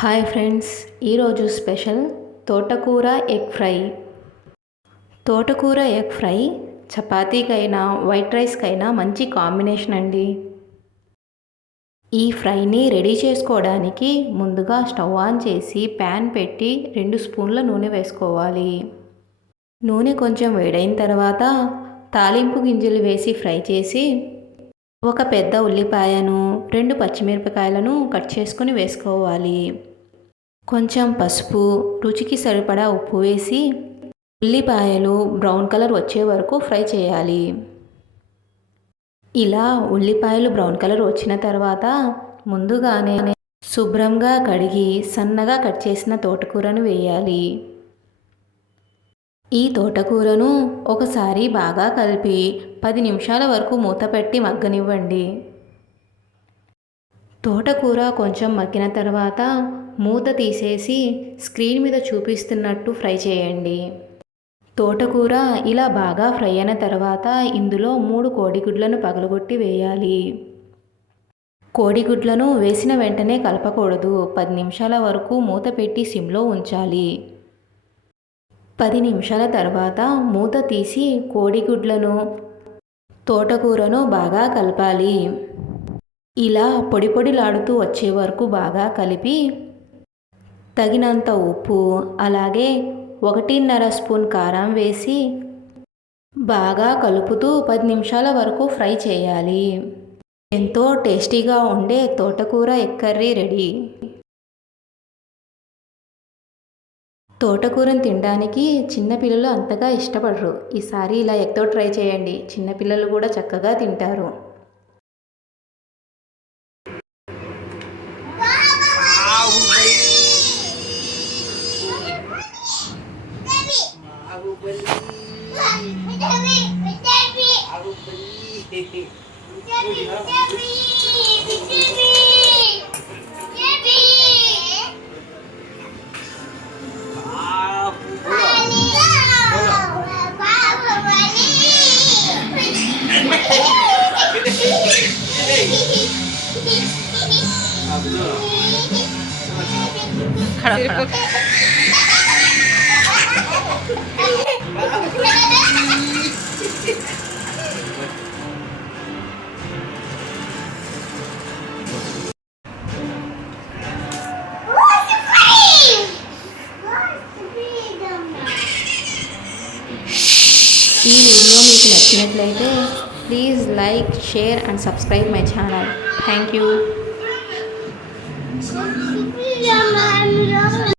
Hi friends, ఈరోజు special తోటకూర egg fry. తోటకూర ఎగ్ ఫ్రై చపాతీకైనా వైట్ రైస్కైనా మంచి కాంబినేషన్ అండి. ఈ ఫ్రైని రెడీ చేసుకోవడానికి ముందుగా స్టవ్ ఆన్ చేసి ప్యాన్ పెట్టి 2 స్పూన్ల నూనె వేసుకోవాలి. నూనె కొంచెం వేడైన తర్వాత తాలింపు గింజలు వేసి ఫ్రై చేసి ఒక పెద్ద ఉల్లిపాయను 2 పచ్చిమిరపకాయలను కట్ చేసుకొని వేసుకోవాలి. కొంచెం పసుపు, రుచికి సరిపడా ఉప్పు వేసి ఉల్లిపాయలు బ్రౌన్ కలర్ వచ్చే వరకు ఫ్రై చేయాలి. ఇలా ఉల్లిపాయలు బ్రౌన్ కలర్ వచ్చిన తర్వాత ముందుగానే శుభ్రంగా కడిగి సన్నగా కట్ చేసిన తోటకూరను వేయాలి. ఈ తోటకూరను ఒకసారి బాగా కలిపి 10 నిమిషాల వరకు మూత పెట్టి మగ్గనివ్వండి. తోటకూర కొంచెం మగ్గిన తర్వాత మూత తీసేసి స్క్రీన్ మీద చూపిస్తున్నట్టు ఫ్రై చేయండి. తోటకూర ఇలా బాగా ఫ్రై అయిన తర్వాత ఇందులో 3 కోడిగుడ్లను పగలగొట్టి వేయాలి. కోడిగుడ్లను వేసిన వెంటనే కలపకూడదు. 10 నిమిషాల వరకు మూత పెట్టి సిమ్లో ఉంచాలి. 10 నిమిషాల తర్వాత మూత తీసి కోడిగుడ్లను తోటకూరను బాగా కలపాలి. ఇలా పొడి పొడిలాడుతూ వచ్చే వరకు బాగా కలిపి తగినంత ఉప్పు అలాగే 1.5 స్పూన్ కారం వేసి బాగా కలుపుతూ 10 నిమిషాల వరకు ఫ్రై చేయాలి. ఎంతో టేస్టీగా ఉండే తోటకూర ఎగ్ కర్రీ రెడీ. తోటకూరను తినడానికి చిన్నపిల్లలు అంతగా ఇష్టపడరు. ఈసారి ఇలా ఎగ్తో ట్రై చేయండి. చిన్నపిల్లలు కూడా చక్కగా తింటారు. ఈ వీడియో మీకు నచ్చినట్లయితే please like, share and subscribe my channel. Thank you.